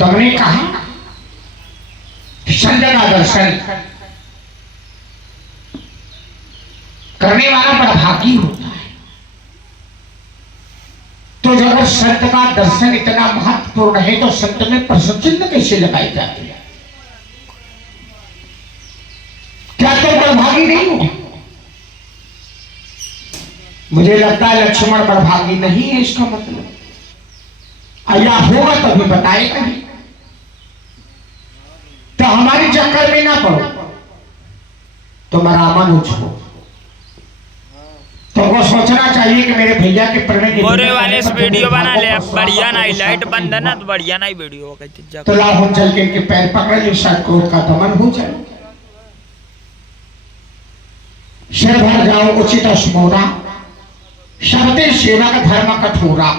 तो हमने कहा संत का दर्शन करने वाला बड़ा भागी होता है। तो अगर संत का दर्शन इतना महत्वपूर्ण है तो संत में प्रश्न चिन्ह कैसे लगाई जाती है? क्या तो बड़भागी नहीं हो? मुझे लगता है लक्ष्मण बड़भागी नहीं है, इसका मतलब या होगा तो भी बताएगा नहीं। तो हमारे चक्कर में ना पड़ो, तो रावण हो। तो वो सोचना चाहिए कि मेरे भैया के प्रणय गोरे वाले वीडियो बना ले, बढ़िया ना लाइट बंद है ना तो बढ़िया ना वीडियो कहते। तो लाभ हम चल के इनके पैर पकड़ ले, शायद क्रोध का दमन हो जाए। सिर भर जाओ उचित स्मोरा, शब्दे सेवा का धर्म कठोरा।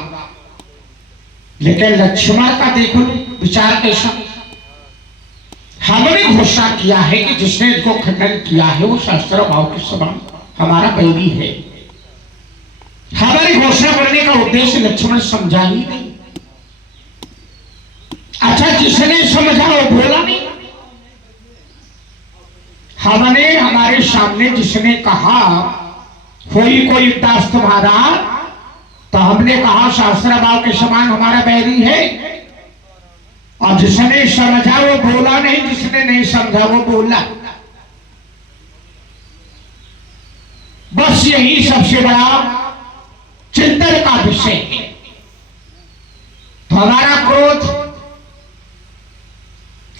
लेकिन लक्ष्मण का देखो विचार कैसा। हमने घोषणा किया है कि जिसने इसको खंडन किया है वो शास्त्र भाव के समान हमारा बैरी है। हमारी घोषणा करने का उद्देश्य लक्ष्मण समझा ही नहीं। अच्छा, जिसने समझा वो बोला नहीं। हमने हमारे सामने जिसने कहा कोई दास तुम्हारा, तो हमने कहा शास्त्र भाव के समान हमारा बैरी है। और जिसने समझा वो बोला नहीं, जिसने नहीं समझा वो बोला। बस यही सबसे बड़ा चिंतन का विषय है। तो हमारा क्रोध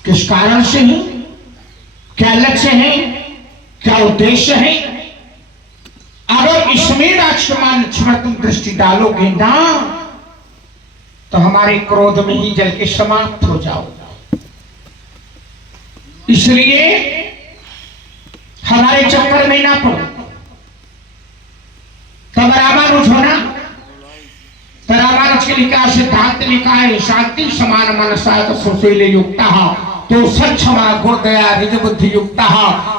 किस कारण से है, क्या लक्ष्य है, क्या उद्देश्य है? अगर इसमें राजकुमार लक्ष्मण तुम दृष्टि डालोगे ना तो हमारे क्रोध में ही जल के समाप्त हो जाओ। इसलिए हमारे चक्कर में ना पड़ो। तब रामानुज होना, तो रामानुज के लिखा सिद्धांत लिखा है शांति समान मनसा सुशील युक्ता, तो सक्षमा गुणदया निज बुद्धि युक्ता,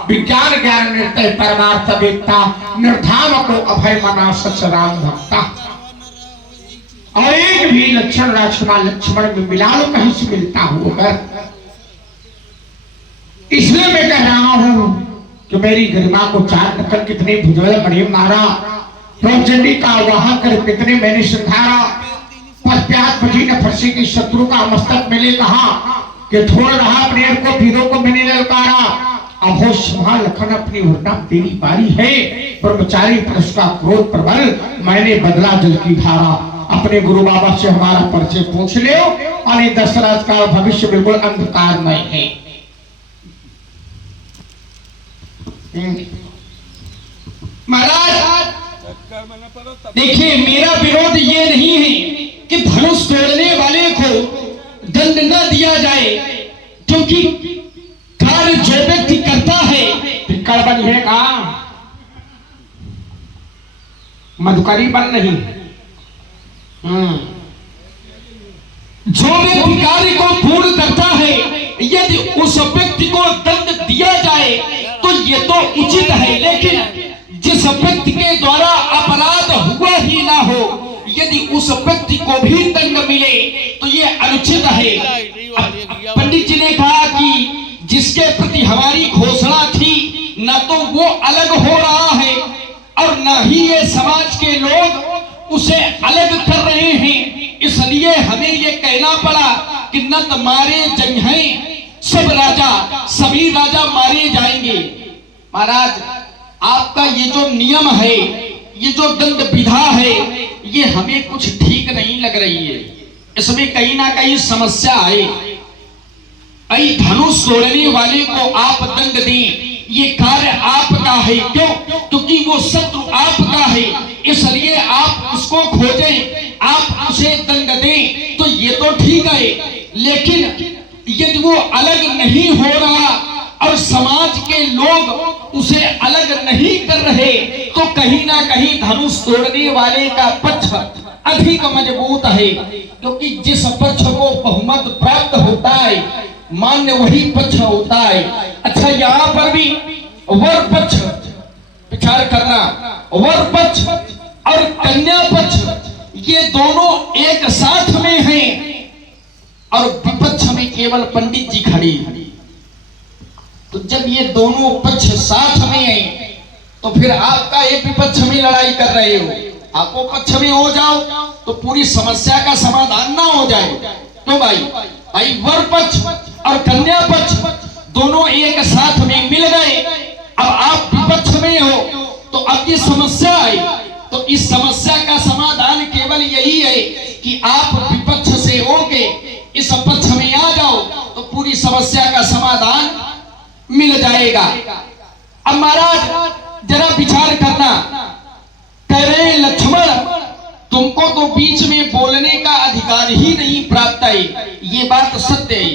विज्ञान ज्ञान निर्तय परमार्थ वेत्ता, निर्धाम को अभय मना सच राम भक्ता। और एक भी लक्षण राजकुमार लक्ष्मण में मिला लो कहीं से मिलता होगा। इसलिए मैं कह रहा हूं कि मेरी गरिमा को चार नकल कितने भुजबल बड़े मारा, प्रभचंडी का वाहन कर कितने मैंने संधारा, पश्चात बजी न फंसी की शत्रु का मस्तक मैंने कहा कि छोड़ रहा प्रियर को वीरों को मैंने ललकारा। अभो सिंहा लखन अपनी वरना तेरी बारी है, ब्रह्मचारी पुरुष का क्रोध प्रबल, मैंने बदला जल की धारा। अपने गुरु बाबा से हमारा परिचय पूछ ले, और ये दशरथ का भविष्य बिल्कुल अंधकारमय है। महाराज देखिए, मेरा विरोध ये नहीं है कि धनुष तोड़ने वाले को दंड न दिया जाए, क्योंकि कार्य जो व्यक्ति करता है पिक्कड़ बन है का मधुकरी बन नहीं। जो व्यक्ति कार्य को पूर्ण करता है, यदि उस व्यक्ति को दंड दिया जाए तो ये तो उचित है। लेकिन जिस व्यक्ति के द्वारा अपराध हुआ ही ना हो, यदि उस व्यक्ति को भी दंड मिले तो ये अनुचित है। पंडित जी ने कहा कि जिसके प्रति हमारी घोषणा थी न तो वो अलग हो रहा है और न ही ये समाज के लोग उसे अलग कर रहे हैं। इसलिए हमें ये कहना पड़ा कि नत मारे जंघें सब राजा, सभी राजा मारे जाएंगे। महाराज, आपका ये जो नियम है, ये जो दंड विधा है, ये हमें कुछ ठीक नहीं लग रही है। इसमें कहीं ना कहीं समस्या है। ऐ धनुष तोड़ने वाले को आप दंड दें, ये कार्य आपका है। क्यों? क्योंकि वो शत्रु आपका है, इसलिए आप उसको खोजें, आप उसे दंड दें, तो ये तो ठीक है। लेकिन यदि वो अलग नहीं हो रहा और समाज के लोग उसे अलग नहीं कर रहे, तो कहीं ना कहीं धनुष तोड़ने वाले का पक्ष अधिक मजबूत है। क्योंकि जिस पक्ष को बहुमत प्राप्त होता है, मान्य वही पक्ष होता है। अच्छा, यहाँ पर भी वर पक्ष विचार करना, वर पक्ष और कन्या पक्ष ये दोनों एक साथ में हैं और विपक्ष में केवल पंडित जी खड़े हैं। तो जब ये दोनों पक्ष साथ में आए तो फिर आपका एक विपक्ष में लड़ाई कर रहे हो, आपको पक्ष में हो जाओ तो पूरी समस्या का समाधान ना हो जाए। तो भाई वर पक्ष और कन्या पक्ष दोनों एक साथ में मिल गए। अब आप विपक्ष में हो तो अब ये समस्या आई, तो इस समस्या का समाधान केवल यही है कि आप विपक्ष से होके इस पक्ष में आ जाओ तो पूरी समस्या का समाधान मिल जाएगा। अब महाराज जरा विचार करना, कह रहे लक्ष्मण तुमको तो बीच में बोलने का अधिकार ही नहीं प्राप्त है। ये बात सत्य है,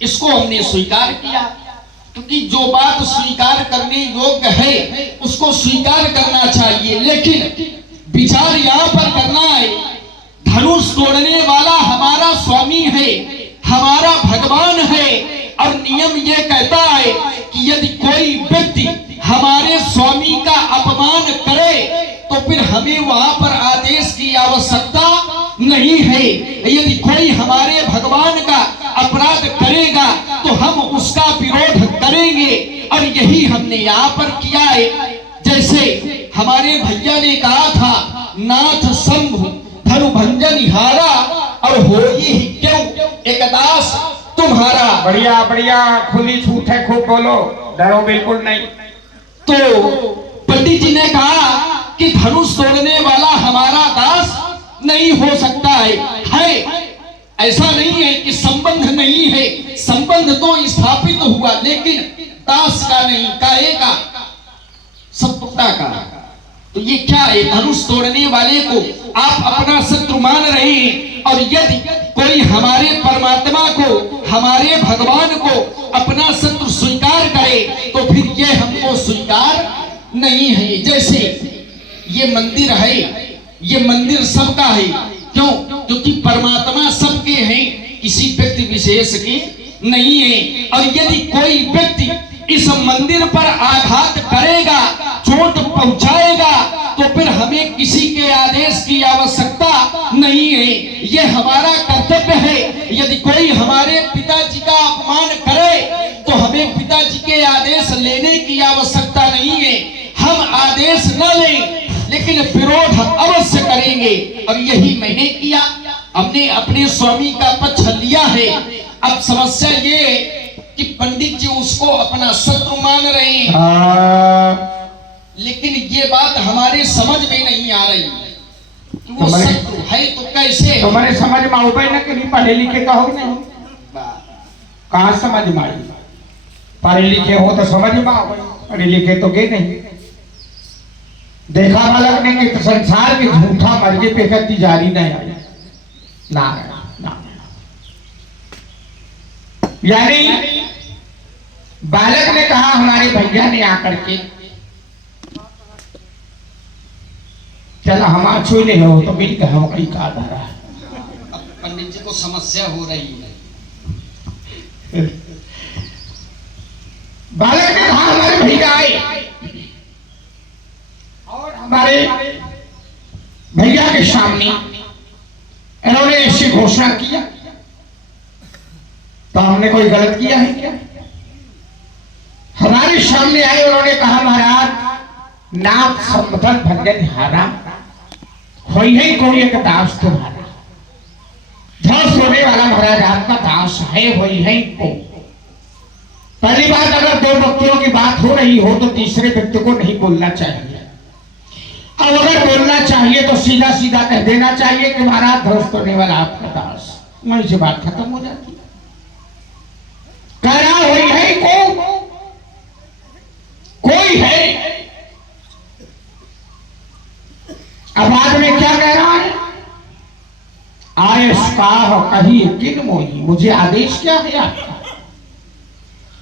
इसको हमने स्वीकार किया, क्योंकि जो बात स्वीकार करने योग्य है उसको स्वीकार करना चाहिए। लेकिन विचार यहाँ पर करना है, धनुष तोड़ने वाला हमारा स्वामी है, हमारा भगवान है, और नियम ये कहता है कि यदि कोई व्यक्ति हमारे स्वामी का अपमान करे तो फिर हमें वहां पर आदेश की आवश्यकता नहीं है। यदि कोई हमारे भगवान का अपराध करेगा तो हम उसका विरोध करेंगे, और यही हमने यहाँ पर किया है। जैसे हमारे भैया ने कहा था, नाथ शंभु धनु भंजन हारा और हो ही क्यों एक दास तुम्हारा। बढ़िया बढ़िया, खुली छूट है, खूब बोलो, डरो बिल्कुल नहीं। तो पंडित जी ने कहा कि धनुष तोड़ने वाला हमारा दास नहीं हो सकता है। ऐसा नहीं है कि संबंध नहीं है, संबंध तो स्थापित हुआ, लेकिन दास का नहीं, काहे का, शत्रुता का। तो ये क्या है, धनुष तोड़ने वाले को आप अपना शत्रु मान रहे हैं, और यदि कोई हमारे परमात्मा को, हमारे भगवान को अपना शत्रु स्वीकार करे तो फिर ये हमको स्वीकार नहीं है। जैसे ये मंदिर है, ये मंदिर सबका है, क्यों? क्योंकि परमात्मा सबके हैं, किसी व्यक्ति विशेष के नहीं है। और यदि कोई व्यक्ति इस मंदिर पर आघात करेगा, चोट पहुंचाएगा, तो फिर हमें किसी के आदेश की आवश्यकता नहीं है, ये हमारा कर्तव्य है। यदि कोई हमारे पिताजी का अपमान करे तो हमें पिताजी के आदेश लेने की आवश्यकता नहीं है, हम आदेश न लें लेकिन विरोध अवश्य करेंगे। और यही मैंने किया, हमने अपने स्वामी का पक्ष लिया है। अब समस्या ये कि पंडित जी उसको अपना शत्रु मान रहे हैं, लेकिन ये बात हमारे समझ में नहीं आ रही कि वो शत्रु है तो कैसे। तुम्हारे समझ में आओ ना कि नहीं, पढ़े लिखे तो हो नहीं, कहाँ समझ में आई? पढ़े लिखे हो तो समझ में आओ, पढ़े लिखे तो गए नहीं। देखा बालक ने कि संसार के झूठा मर्जी पे करती जारी नहीं आई ना, ना। यानी बालक ने कहा, हमारे भैया ने आकर के चला हमारा छू ले हो तो मिल हम कहीं का धारा। पंडित जी को समस्या हो रही है। बालक ने कहा, हमारे भैया आए और हमारे भैया के सामने इन्होंने ऐसी घोषणा किया, तो हमने कोई गलत किया है क्या? हमारे सामने आए, उन्होंने कहा, महाराज नाथ संबंधन भंजन हारा होई है कोई एक दास तुम्हारा, धनुष होने वाला महाराज आपका दास है, वही है को। पहली बात, अगर दो व्यक्तियों की बात हो रही हो तो तीसरे व्यक्ति को नहीं बोलना चाहिए, और अगर बोलना चाहिए तो सीधा सीधा कह देना चाहिए कि महाराज धनुष तोड़ने वाला आपका दास, वहीं से बात खत्म हो जाती। कह रहा वही है को कोई है, अब बाद में क्या कह रहा है? आयस का कही किन मोही, मुझे आदेश क्या है आपका?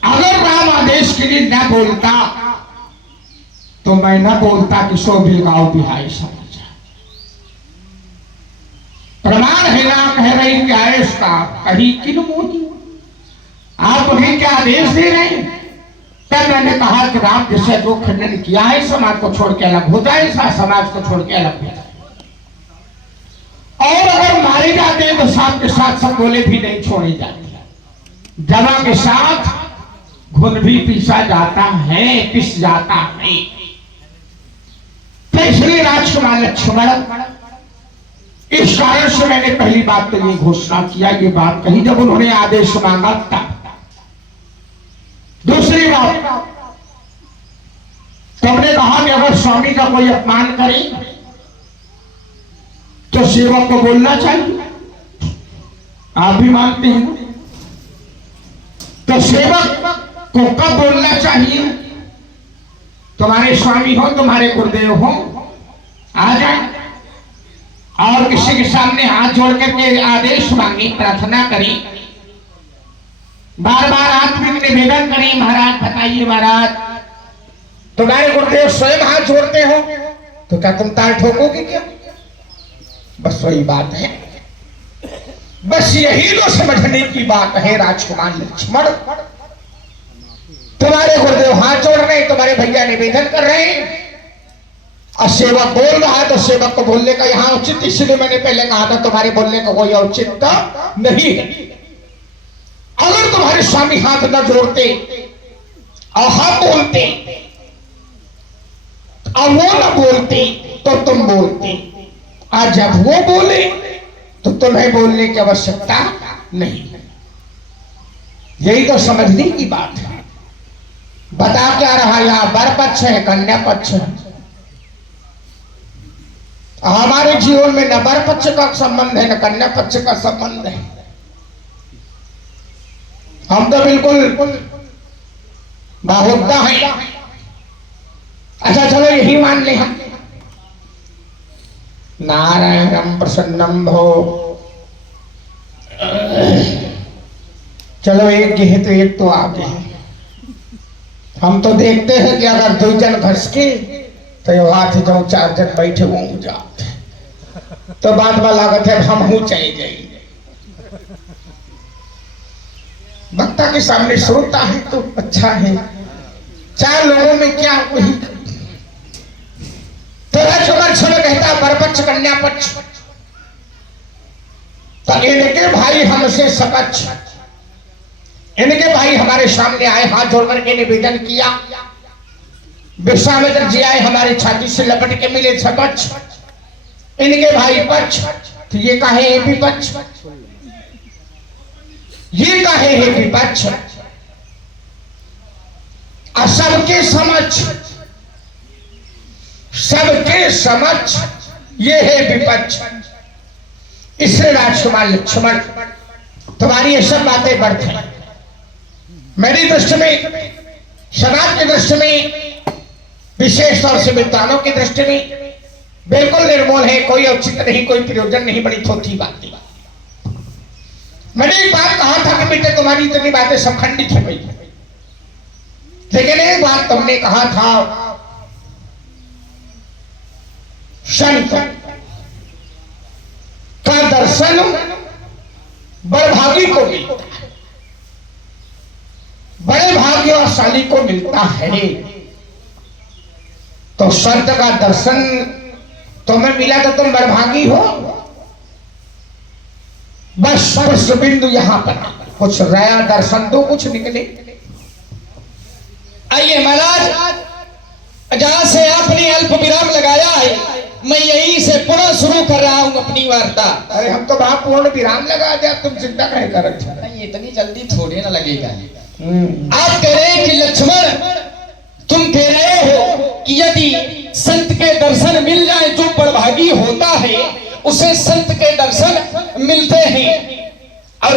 अगर राम आदेश के लिए न बोलता तो मैं न बोलता कि सो भी गाँव बिहाई समझा। प्रमाण है ना, कह रही कि आयस का कही किन मोही, आप उन्हें क्या आदेश दे रहे हैं? तब मैंने कहा कि राम जैसे जो खंडन किया है समाज को छोड़ के अलग हो जाए, समाज को छोड़ के अलग हो जाए, और अगर मारे जाते हैं तो साथ के साथ सब बोले भी नहीं छोड़े जाते। दवा के साथ घुन भी पीसा जाता है, पिस जाता है। तो इसलिए राजकुमार लक्ष्मण, इस कारण से मैंने पहली बात तो ये घोषणा किया, ये बात कही जब उन्होंने आदेश मांगा तब। दूसरी बात, तुमने कहा कि अगर स्वामी का कोई अपमान करे तो सेवक को बोलना चाहिए, आप भी मानते हैं। तो सेवक को कब बोलना चाहिए? तुम्हारे स्वामी हो, तुम्हारे गुरुदेव हो, आ जाए और किसी के सामने हाथ जोड़ करके आदेश मांगे, प्रार्थना करें, बार बार आत्मिक निवेदन करें, महाराज बताइए महाराज, तुम्हारे गुरुदेव स्वयं हाथ जोड़ते हो तो क्या तुम ताल ठोकोगे क्या? बस वही बात है, बस यही तो समझने की बात है राजकुमार लक्ष्मण। तुम्हारे गुरुदेव हाथ जोड़ रहे, तुम्हारे भैया निवेदन कर रहे हैं और सेवक बोल रहा है, तो सेवक को बोलने का यहां उचित, इसलिए मैंने पहले कहा था तुम्हारे बोलने का कोई औचित्य नहीं है। अगर तुम्हारे स्वामी हाथ न जोड़ते और हाथ बोलते और वो न बोलते तो तुम बोलते, और जब वो बोले तो तुम्हें बोलने की आवश्यकता नहीं। यही तो समझने की बात है। बता क्या रहा, यहां वर पक्ष है, कन्या पक्ष है। हमारे जीवन में न वर पक्ष का संबंध है न कन्या पक्ष का संबंध है। हम तो बिल्कुल बाहुदा है। अच्छा चलो यही मान ले हम, नारायणम प्रसन्नम भो। चलो एक है तो एक तो आगे है। हम तो देखते हैं कि अगर 2 जन घस के तो ये हाथ जो 4 जन बैठे वो जाते, तो बात में लागत है हम हूं चाहिए जाएंगे। वक्ता के सामने श्रोता है तो अच्छा है, 4 लोगों में क्या वही। तो राजकुमार समय कहता परपक्ष कन्या पक्ष, तो इनके भाई हमसे सपक्ष, इनके भाई हमारे सामने आए, हाथ जोड़ करके निवेदन किया। विश्वामित्र जी आए, हमारे छाती से लपट के मिले सपक्ष, इनके भाई पक्ष। तो ये कहे है विपक्ष, ये कहे है विपक्ष। और सबके समक्ष ये है विपक्ष। इससे राजकुमार लक्ष्मण तुम्हारी ये सब बातें व्यर्थ हैं। मेरी दृष्टि में, समाज की दृष्टि में, विशेष तौर से विद्वानों की दृष्टि में बिल्कुल निर्मूल है, कोई औचित्य नहीं, कोई प्रयोजन नहीं, बड़ी थोथी बातें। मैंने एक बात कहा था कि बेटे तुम्हारी इतनी बातें सब खंडित हो गई, लेकिन एक बात तुमने कहा था, संत का दर्शन बड़भागी को मिलता है, बड़े भाग्यशाली को मिलता है। तो संत का दर्शन तुम्हें मिला तो तुम बड़भागी हो। बस प्रश्न बिंदु यहां पर, कुछ नया दर्शन दो, कुछ निकले। आइए महाराज, जहां से आपने अल्प विराम लगाया है, मैं यहीं से पुनः शुरू कर रहा हूं अपनी वार्ता। अरे हम तो वहां पूर्ण विराम लगा दिया, तुम चिंता कहे कर रहे। नहीं, इतनी जल्दी थोड़ी ना लगेगा। आप कह रहे हैं कि लक्ष्मण, तुम कह रहे हो कि यदि संत के दर्शन मिल जाए, जो बड़भागी होता है उसे संत के दर्शन मिलते हैं। और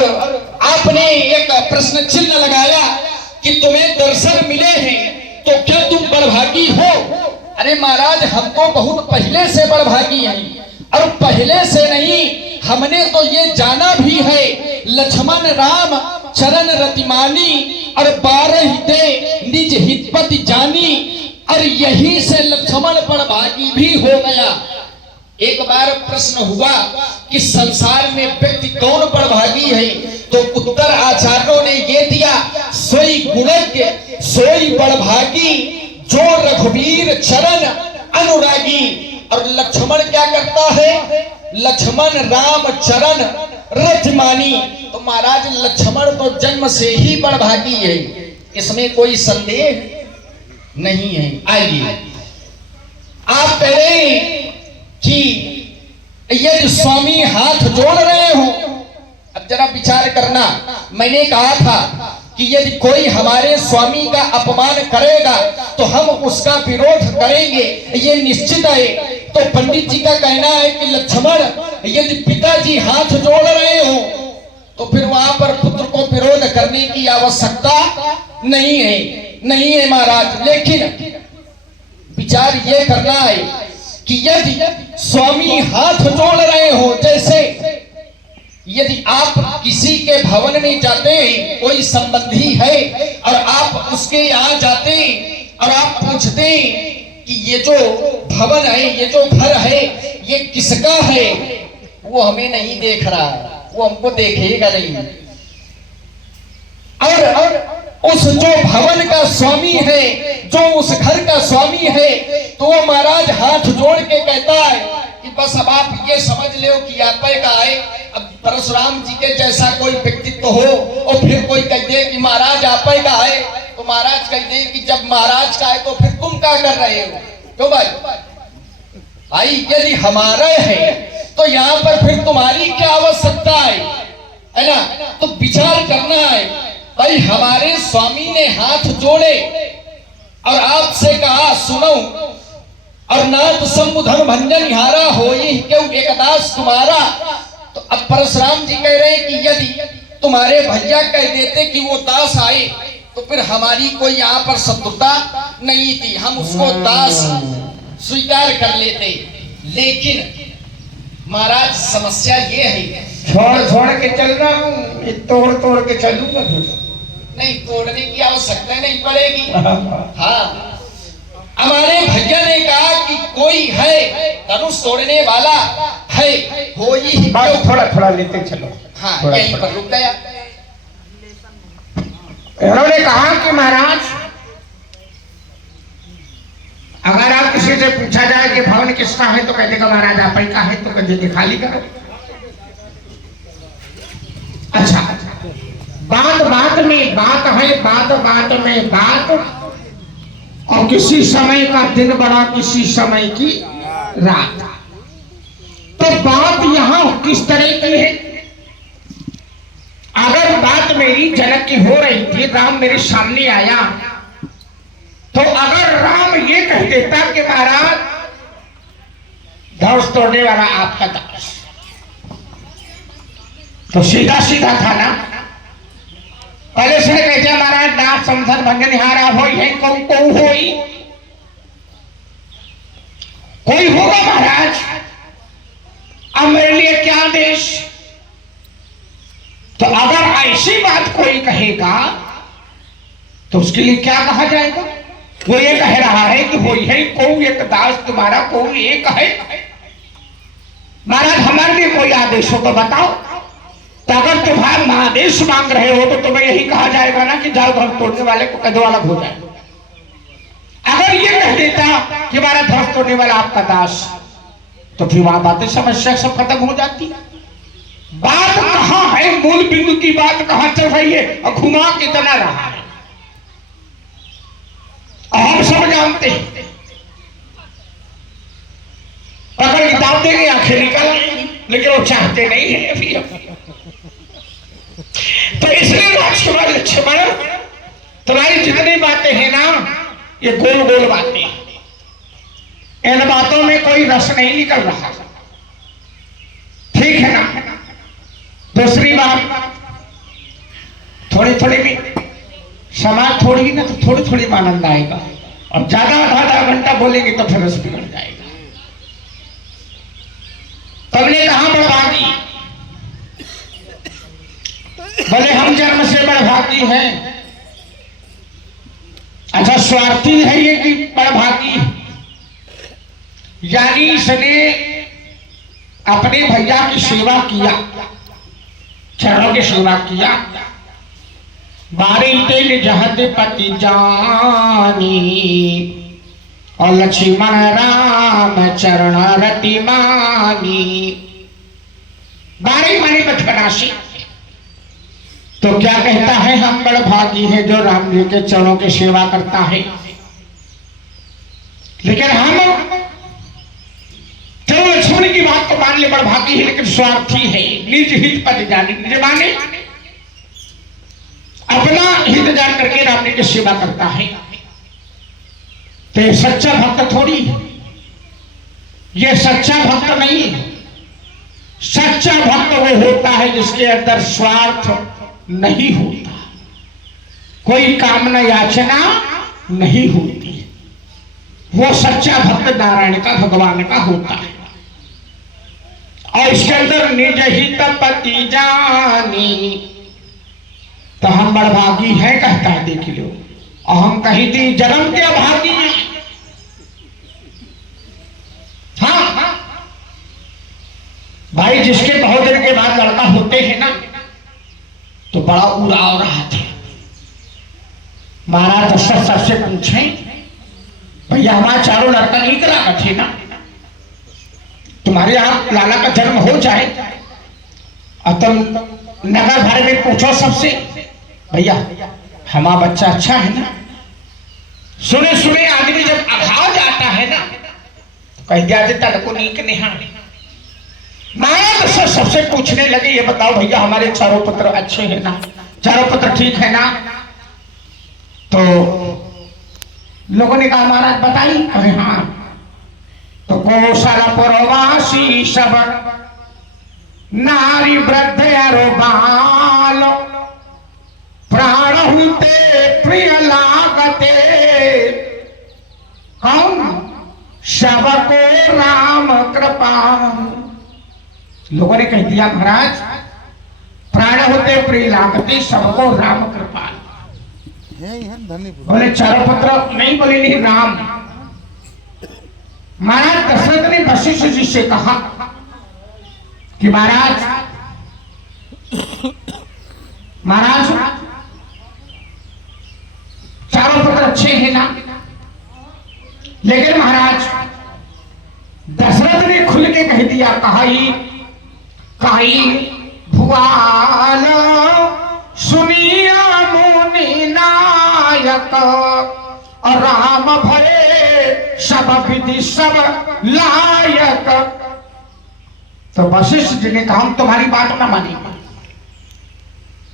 आपने एक प्रश्न चिन्ह लगाया कि तुम्हें दर्शन मिले हैं तो क्या तुम बड़भागी हो? अरे महाराज, हमको बहुत पहले से बड़भागी हैं, और पहले से नहीं, हमने तो ये जाना भी है, लक्ष्मण राम चरण रतिमानी और 12 दे निज हितपति जानी, और यही से लक्ष्मण बड़भागी भी हो गया। एक बार प्रश्न हुआ कि संसार में व्यक्ति कौन बड़भागी है, तो उत्तर आचार्यों ने ये दिया, सोई गुणज्ञ सोई बड़भागी, जो रघुवीर चरण अनुरागी। और लक्ष्मण क्या करता है? लक्ष्मण राम चरण रतिमानी, तो महाराज लक्ष्मण तो जन्म से ही बड़भागी है, इसमें कोई संदेह नहीं है। आइए आप कह रहे हैं कि यदि स्वामी हाथ जोड़ रहे हो, अब जरा विचार करना। मैंने कहा था कि यदि कोई हमारे स्वामी का अपमान करेगा तो हम उसका विरोध करेंगे, ये निश्चित है। तो पंडित जी का कहना है कि लक्ष्मण यदि पिताजी हाथ जोड़ रहे हो तो फिर वहां पर पुत्र को विरोध करने की आवश्यकता नहीं है महाराज। लेकिन विचार ये करना है कि यदि स्वामी हाथ जोड़ रहे हो, जैसे यदि आप किसी के भवन में जाते हैं, कोई संबंधी है और आप उसके यहाँ जाते हैं और आप पूछते हैं कि ये जो भवन है, ये जो घर है, ये किसका है, वो हमें नहीं देख रहा है, वो हमको देखेगा नहीं। और उस जो भवन का स्वामी है, जो उस घर का स्वामी है, तो वो महाराज हाथ जोड़ के कहता है कि बस अब आप ये समझ लो कि आप का है। अब परशुराम जी के जैसा कोई व्यक्तित्व हो और फिर कोई कह दे कि महाराज आप का है, तो महाराज कह दे कि जब महाराज का है तो फिर तुम क्या कर रहे हो। क्यों भाई यदि हमारा है तो यहाँ पर फिर तुम्हारी क्या आवश्यकता है ना। तो विचार करना है भाई, हमारे स्वामी ने हाथ जोड़े और आपसे कहा सुनो, और नाथ संबुधन भंजन हारा हो क्यों एकदास तुम्हारा। तो अब परशुराम जी कह रहे हैं कि यदि तुम्हारे भैया कह देते कि वो दास आए तो फिर हमारी कोई यहाँ पर शत्रुता नहीं थी, हम उसको दास स्वीकार कर लेते। लेकिन महाराज समस्या ये है, छोड़ के चल रहा हूँ, तोड़ के चलूंगा। नहीं, तोड़ने की आवश्यकता नहीं पड़ेगी। हाँ, हमारे भैया ने कहा कि कोई है धनुष तोड़ने वाला है, हो ही थोड़ा लेते चलो। हाँ, यहीं पर रुक गया। उन्होंने कहा कि महाराज अगर आप किसी से पूछा जाए कि भवन किसका है तो कह देगा महाराज आप ही का है, तो कह दे खाली करो। अच्छा, बात में बात है, बात में बात, और किसी समय का दिन बड़ा, किसी समय की रात। तो बात यहां किस तरह की है? अगर बात मेरी जनक की हो रही थी, राम मेरे सामने आया, तो अगर राम ये कह देता कि महाराज धनुष तोड़ने वाला आपका दास, तो सीधा सीधा था ना। पहले से कहते महाराज नाथ समझन भंजन हारा होई है, को होई कोई होगा महाराज, अब मेरे लिए क्या आदेश। तो अगर ऐसी बात कोई कहेगा तो उसके लिए क्या कहा जाएगा? वो ये कह रहा है कि वो है को एक दास तुम्हारा, को एक है। महाराज हमारे लिए कोई आदेश हो तो बताओ। तो अगर तुम्हारा आदेश मांग रहे हो तो तुम्हें यही कहा जाएगा ना कि जाओ धनुष तोड़ने वाले को कदो अलग हो जाए। अगर ये कह देता कि हमारा धनुष तोड़ने वाला आपका दास, तो फिर वहां बातें समस्या सब खत्म हो जाती। बात कहां है, मूल बिंदु की बात कहां चल रही है, और घुमा कितना रहा है हम सब जानते हैं। अगर निकाल देंगे आंखें निकल आएंगी, लेकिन वो चाहते नहीं है अभी। तो इसलिए राजकुमार लक्ष्मण, तुम्हारी जितनी बातें हैं ना, ये गोल गोल बातें, इन बातों में कोई रस नहीं निकल रहा, ठीक है ना। दूसरी बात, थोड़ी थोड़ी भी समाज छोड़ेगी ना तो थोड़ी थोड़ी में आनंद आएगा, और ज्यादा आधा घंटा बोलेंगे तो फिर रस बिगड़ जाएगा। तुमने कहा बड़भागी, बोले हम जन्म से बड़भागी हैं। अच्छा, स्वार्थी है ये कि बड़भागी? यानी इसने अपने भैया की सेवा किया, चरणों की सेवा किया। बारी तेल जहद पति जानी, और लक्ष्मण राम चरण रति मानी। बारी मानी बचपना से तो क्या कहता है, हम बड़ भागी है जो राम जी के चरणों की सेवा करता है। लेकिन हम चलो लक्ष्मण की बात तो मान ले, बड़ भागी है लेकिन स्वार्थी है, निज हित पद जाने, निज माने अपना हित जान करके राम जी की सेवा करता है। तो ये सच्चा भक्त थोड़ी है, ये सच्चा भक्त नहीं है। सच्चा भक्त वो होता है जिसके अंदर स्वार्थ नहीं होता, कोई कामना याचना नहीं होती। वो सच्चा भक्त नारायण का, भगवान का होता है। और इसके अंदर निज हित पति जानी, तो हम बड़भागी है कहता है, देख लो। अहम कही थी जन्म के अभागी हैं। हाँ भाई, जिसके बहुत दिन के बाद लड़का होते हैं ना, तो बड़ा उड़ाव रहा था। महाराज दशरथ सबसे पूछे, भैया हमारा चारों लड़का नहीं करा थे ना, तुम्हारे यहाँ लाला का जन्म हो जाए और तुम नगर भर में पूछो सबसे, भैया हमारा बच्चा अच्छा है ना। सुने सुने आदमी जब अघा जाता है ना, तो कह दिया तड़को नीक निहा। महाराज दशरथ सबसे पूछने लगे, ये बताओ भैया हमारे चारों पुत्र अच्छे हैं ना, चारों पुत्र ठीक है ना। तो लोगों ने कहा महाराज बताइए, कहे हाँ। तो कौशलपुरवासी सब नारी वृद्ध अरो बाल, प्राण हुते प्रिय लागते, कौन सबको राम कृपा। लोगों ने कह दिया महाराज प्राण होते प्रिय लागते, सबको राम कृपा। बोले चारों पुत्र नहीं, बोले नहीं राम। महाराज दशरथ ने वशिष्ठ जी से कहा कि महाराज चारों पुत्र अच्छे हैं ना। लेकिन महाराज दशरथ ने खुल के कह दिया, कही भुआल सुनिया मुनि नायक, और राम भये सब विधि सब लायक। तो वशिष्ठ जी ने कहा हम तुम्हारी बात ना मानेंगे।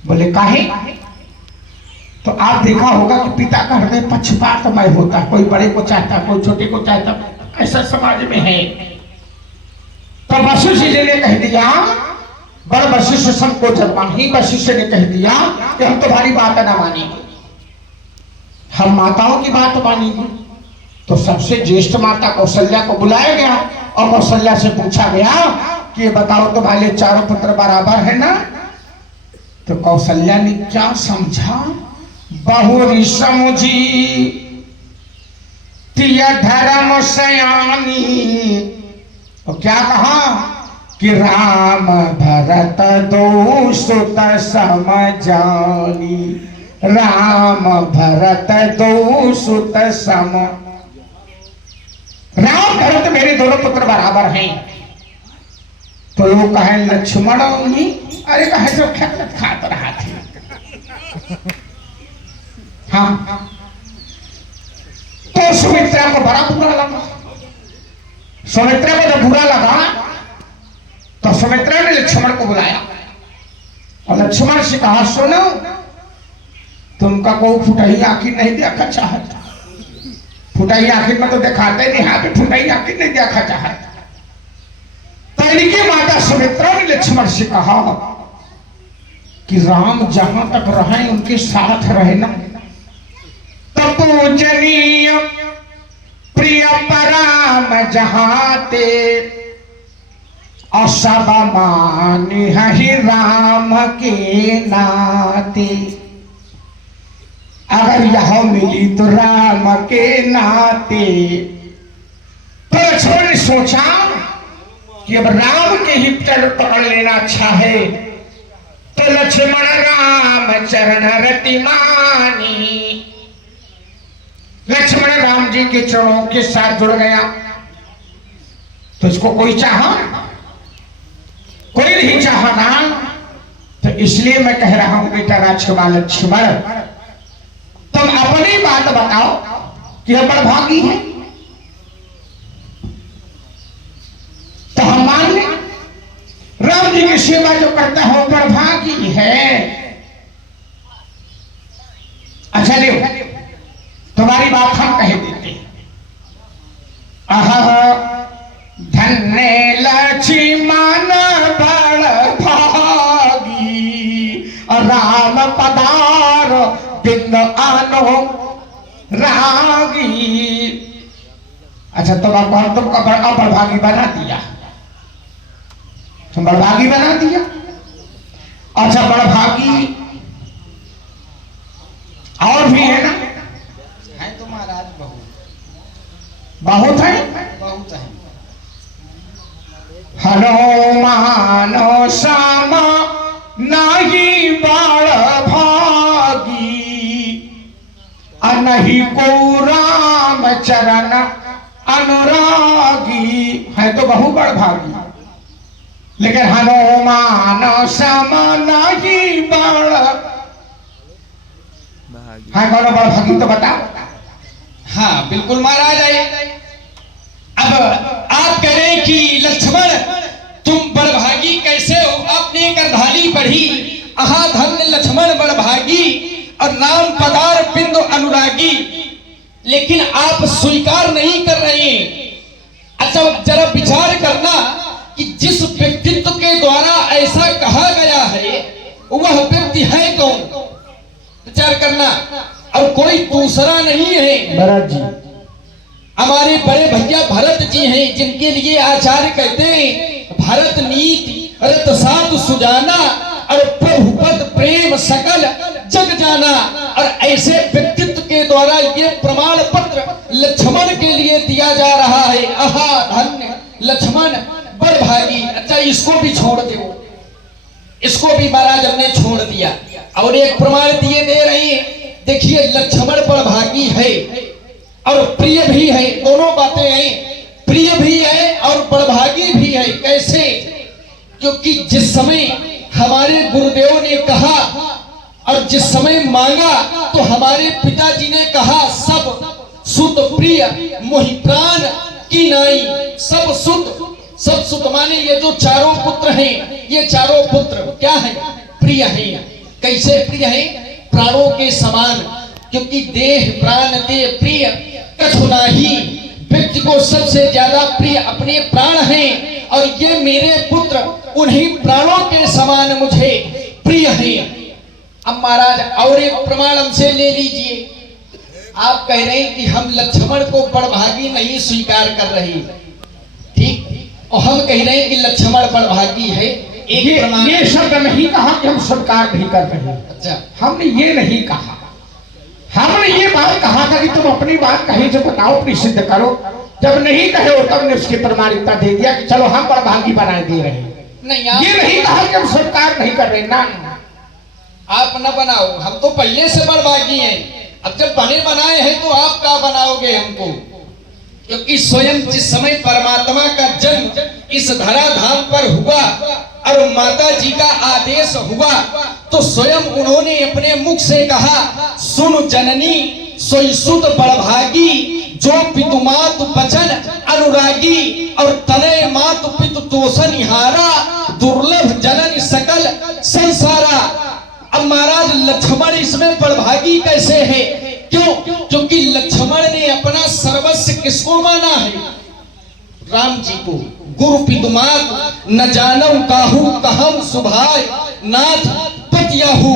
बोले काहे? तो आप देखा होगा कि पिता का हृदय पक्षपातमय होता है, कोई बड़े को चाहता, कोई छोटे को चाहता, ऐसा समाज में है। तो वशिष्ठ जी ने कह दिया, बड़ वशिष्ठ संकोच ही वशिष्ठ ने कह दिया कि हम तुम्हारी बात ना मानेंगे, हम माताओं की बात मानेंगे। तो सबसे ज्येष्ठ माता कौशल्या को बुलाया गया और कौशल्या से पूछा गया कि ये बताओ तुम्हारे चारों पुत्र बराबर है ना। तो कौशल्या ने क्या समझा, बहुरी समझी तिय धर्म सयानी। तो क्या कहा कि राम भरत दो सुत समझानी, राम भरत दो सुत सम। राम भरत मेरे दोनों पुत्र बराबर हैं। तो वो कहे लक्ष्मण ही, अरे कहे जो खात रहा थे। हाँ, तो सुमित्रा को बड़ा बुरा लगा। सुमित्रा को जब बुरा लगा तो सुमित्रा ने लक्ष्मण को बुलाया और लक्ष्मण से कहा, सुनो तुमका कोई फुटाई आखिर नहीं देखा चाहता। फुटाई आखिर में तो दिखाते नहीं, यहाँ पे फुटाई आखिर नहीं देखा चाहता। तैनिकी माता सुमित्रा ने लक्ष्मण से कहा कि राम जहां तक रहे उनके साथ रहना। पूजनीय प्रिय पराम जहाते, और सब मानी ही राम के नाते। अगर यह मिली तो राम के नाते। तो लक्ष्मण ने सोचा कि अब राम के ही चरण पकड़ लेना अच्छा है। तो लक्ष्मण राम चरण रति मानी, लक्ष्मण राम जी के चरणों के साथ जुड़ गया। तो इसको कोई चाहा? कोई नहीं चाहा ना। तो इसलिए मैं कह रहा हूं बेटा राजकुमार लक्ष्मण, तुम अपनी बात बताओ कि हम बड़भागी हैं तो हम मान लें। राम जी की सेवा जो करता हो बड़भागी है। अच्छा देखो, तुम्हारी बात हम कह देते हैं। धन्य लक्ष्मण बड़भागी, राम पधार बिंद आनो रागी। अच्छा तुमको बड़भागी बना दिया, तुम बड़भागी बना दिया। अच्छा बड़भागी और भी है ना? है तो महाराज बहुत है, बहुत है। हनुमान श्याम नहीं बड़भागी, नहीं को राम चरण अनुरागी। है तो बहु बड़भागी, लेकिन हनुमान श्याम नहीं बड़ हाँ कौन बड़भागी तो बताओ। हाँ बिल्कुल महाराज आए। अब आप कह रहे हैं कि लक्ष्मण तुम बड़भागी कैसे हो? आपने करधाली पढ़ी, आहा धन्य लक्ष्मण बड़भागी और नाम पदार बिंदु अनुरागी, लेकिन आप स्वीकार नहीं कर रहे हैं। अच्छा जरा विचार करना कि जिस व्यक्तित्व के द्वारा ऐसा कहा गया है वह व्यक्ति है कौन? विचार करना, और कोई दूसरा नहीं है। भरत जी, हमारे बड़े भैया भरत जी हैं, जिनके लिए आचार्य कहते हैं भरत नीति रत साधु सुजाना और प्रभुपद प्रेम सकल जग जाना। और ऐसे व्यक्तित्व के द्वारा ये प्रमाण पत्र लक्ष्मण के लिए दिया जा रहा है। आहा धन्य लक्ष्मण बड़भागी। अच्छा इसको भी छोड़ दो, इसको भी महाराज हमने छोड़ दिया और एक प्रमाण दिए दे रहे हैं। देखिए लक्ष्मण बड़भागी है और प्रिय भी है, दोनों बातें हैं, प्रिय भी है और बड़भागी भी है। कैसे? क्योंकि जिस समय हमारे गुरुदेव ने कहा और जिस समय मांगा तो हमारे पिताजी ने कहा सब सुत प्रिय मोहि प्राण की नाई। सब सुत माने ये जो चारों पुत्र हैं, ये चारों पुत्र क्या है? प्रिय हैं। कैसे प्रिय हैं? प्राणों के समान। क्योंकि देह प्राण दे प्रिय कछु नाही, व्यक्ति को सबसे ज्यादा प्रिय अपने प्राण हैं और ये मेरे पुत्र उन्हीं प्राणों के समान मुझे प्रिय हैं। अब महाराज और एक प्रमाण हमसे ले लीजिए। आप कह रहे हैं कि हम लक्ष्मण को बड़भागी नहीं स्वीकार कर रहे, ठीक, और हम कह रहे हैं कि लक्ष्मण बड़भागी है। ये शब्द नहीं कहा कि हम स्वीकार नहीं कर रहे। अच्छा हमने ये नहीं कहा, हमने ये बात कहा था कि तुम अपनी बात कहीं से बताओ, अपनी सिद्ध करो। जब नहीं कहे हो तब ने उसकी प्रमाणिकता दे दिया कि चलो हम बड़भागी बनाए दे रहे हैं। नहीं ये नहीं कहा कि हम स्वीकार नहीं कर रहे। ना आप न बनाओ, हम तो पहले से बड़भागी हैं। अब जब बने बनाए हैं तो आप क्या बनाओगे हमको? क्योंकि स्वयं जिस समय परमात्मा का जन्म इस धराधाम पर हुआ और माता जी का आदेश हुआ तो स्वयं उन्होंने अपने मुख से कहा, सुन जननी सोई सुत बड़भागी, जो पितु मातु बचन अनुरागी, और तनय मातु पितु तोषण हारा, दुर्लभ जनन सकल संसारा। अब महाराज लक्ष्मण इसमें बड़भागी कैसे है? क्यों? क्योंकि लक्ष्मण ने अपना सर्वस्व किसको माना है? राम जी को। गुरु पितुमात न जानऊ काहू कहम सुभाय नाथ पतियाहू।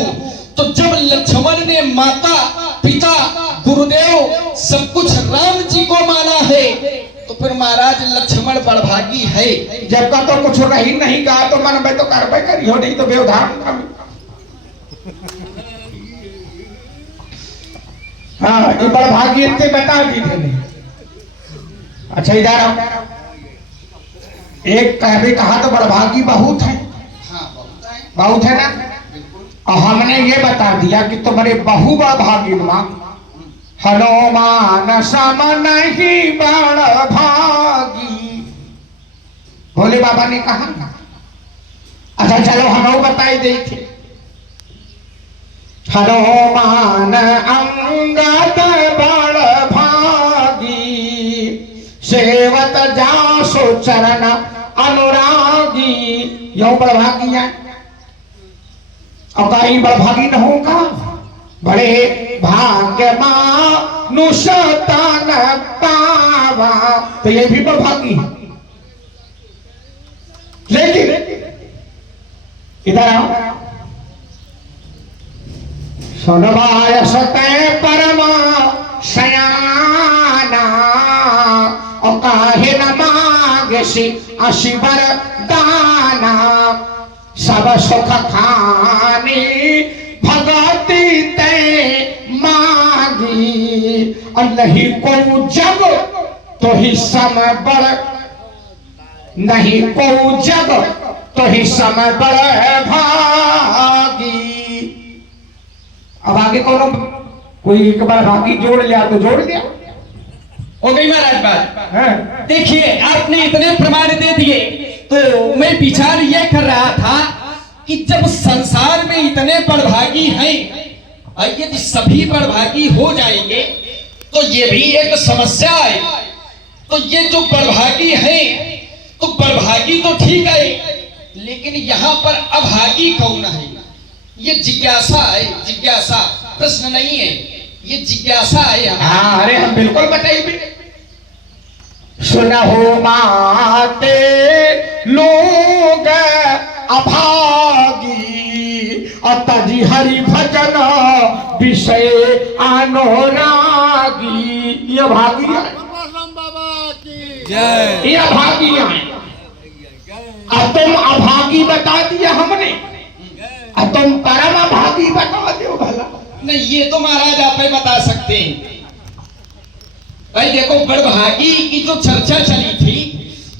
तो जब लक्ष्मण ने माता पिता गुरुदेव सब कुछ राम जी को माना है तो फिर महाराज लक्ष्मण बड़भागी है। जब का तो कुछ नहीं नहीं कहा तो मन में तो कार्रवाई करी हो, नहीं तो व्यवधान। हाँ ये बड़भागी इतने बता दी थे। अच्छा इधर आओ। एक कभी कहा तो बड़भागी बहुत है, बहुत है ना। और हमने ये बता दिया कि तुम्हारे बहु बड़भागी मां हनुमान सम नहीं बड़भागी, भोले बाबा ने कहा। अच्छा चलो हम बताई दी थी हनुमान अंगद बड़ भागी, सेवत जासो चरण अनुरागी। यो बड़ भागी है, अब कहीं बड़ भागी न होगा। बड़े भाग्य मानुष तन पावा, तो ये भी बड़ भागी है। लेकिन इधर आओ, सुनवाय सतय परमा सयाना, और काहे न मांगसी अशिवर दाना। सब सुख खानी भगति ते मांगी, और नहीं को जग तो ही समय बड़, नहीं को जग तो ही समय बड़ भागी। अब आगे कौन, कोई एक बार भागी जोड़ लिया तो जोड़ लिया, हो गई महाराज बात। है? देखिए आपने इतने प्रमाण दे दिए, तो मैं विचार ये कर रहा था कि जब संसार में इतने बड़भागी हैं, और यदि सभी बड़भागी हो जाएंगे तो ये भी एक समस्या है। तो ये जो बड़भागी हैं, तो बड़भागी तो ठीक है, लेकिन यहाँ पर अभागी कौन है? ये जिज्ञासा है, जिज्ञासा, प्रश्न नहीं है, ये जिज्ञासा है। हाँ, अरे हम बिल्कुल बताइए। सुनहो माते लोग अभागी, अतजी हरि भजन विषय अनुरागी। ये भागी है, ये अभागी है। अब तुम अभागी बता दिया हमने, अब तुम परम अभागी बता दो भला। नहीं, ये तो महाराज आप ही बता सकते हैं। भाई देखो, बड़भागी की जो चर्चा चली थी,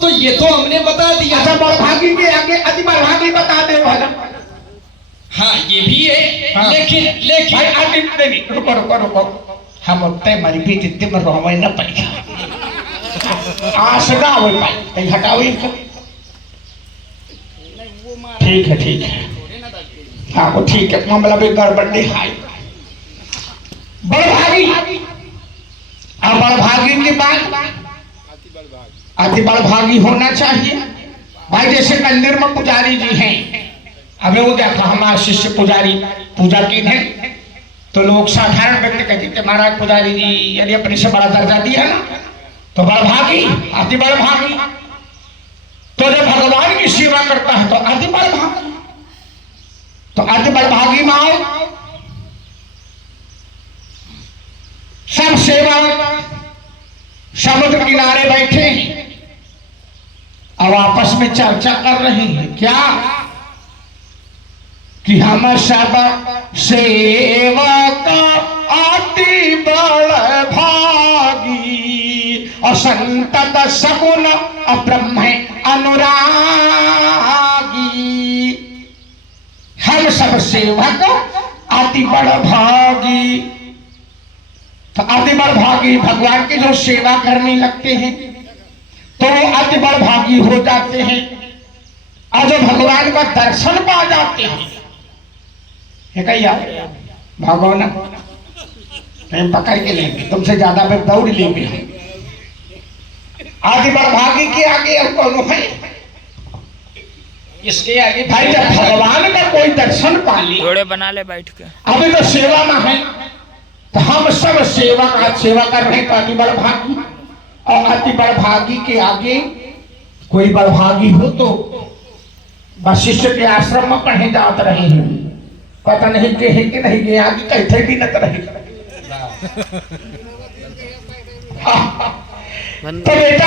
तो ये तो हमने बता दिया। अच्छा, बड़भागी के आगे अति बड़भागी बता दे भला। हाँ, ये भी है। हाँ। लेकिन भाई अति नहीं, रुको रुको रुको, हम उत्ते मरी भी जितने में रोवे न पड़ी आसगा हो पाई, कहीं हटाओ इनको। ठीक है, ठीक है, हाँ वो ठीक है, मामला भी गड़बड़ नहीं है। बड़भागी, अब बड़भागी की बात, अति बड़भागी होना चाहिए। भाई जैसे मंदिर में पुजारी जी हैं, हमें वो देखा हमारा शिष्य पुजारी पूजा की है, तो लोग साधारण व्यक्ति कहते महाराज पुजारी जी यदि अपने से बड़ा दर्जा दिया ना तो बड़भागी, अति बड़भागी। तो जब भगवान की सेवा करता है तो अति बड़भागी, तो अति बड़भागी माओ। सब सेवा समुद्र किनारे बैठे हैं, अब आपस में चर्चा कर रहे हैं क्या कि हम सब सेवक अति बड़ भागी, और संतत सगुन ब्रह्म अनुरागी। हम सब सेवक अति बड़ भागी, तो अति बड़ भागी भगवान की जो सेवा करने लगते हैं तो वो अति बड़ भागी हो जाते हैं, और जो भगवान का दर्शन पा जाते हैं, ये कहिया भागो ना, नहीं पकड़ के लेंगे, तुमसे ज्यादा में दौड़ लेंगे। आदि बड़भागी के आगे अब कौन है? इसके आगे भाई जब भगवान का कोई दर्शन पा ले, जोड़े बना ले बैठ के। अभी तो सेवा में है, तो हम सब सेवा का सेवा कर रहे हैं, तो अति बड़भागी। और अति बड़भागी के आगे कोई बड़भागी हो तो वशिष्ठ के आश्रम में पढ़े जाते रहे हैं, पता नहीं के है कि नहीं, आगे कैसे भी न रहे। तो बेटा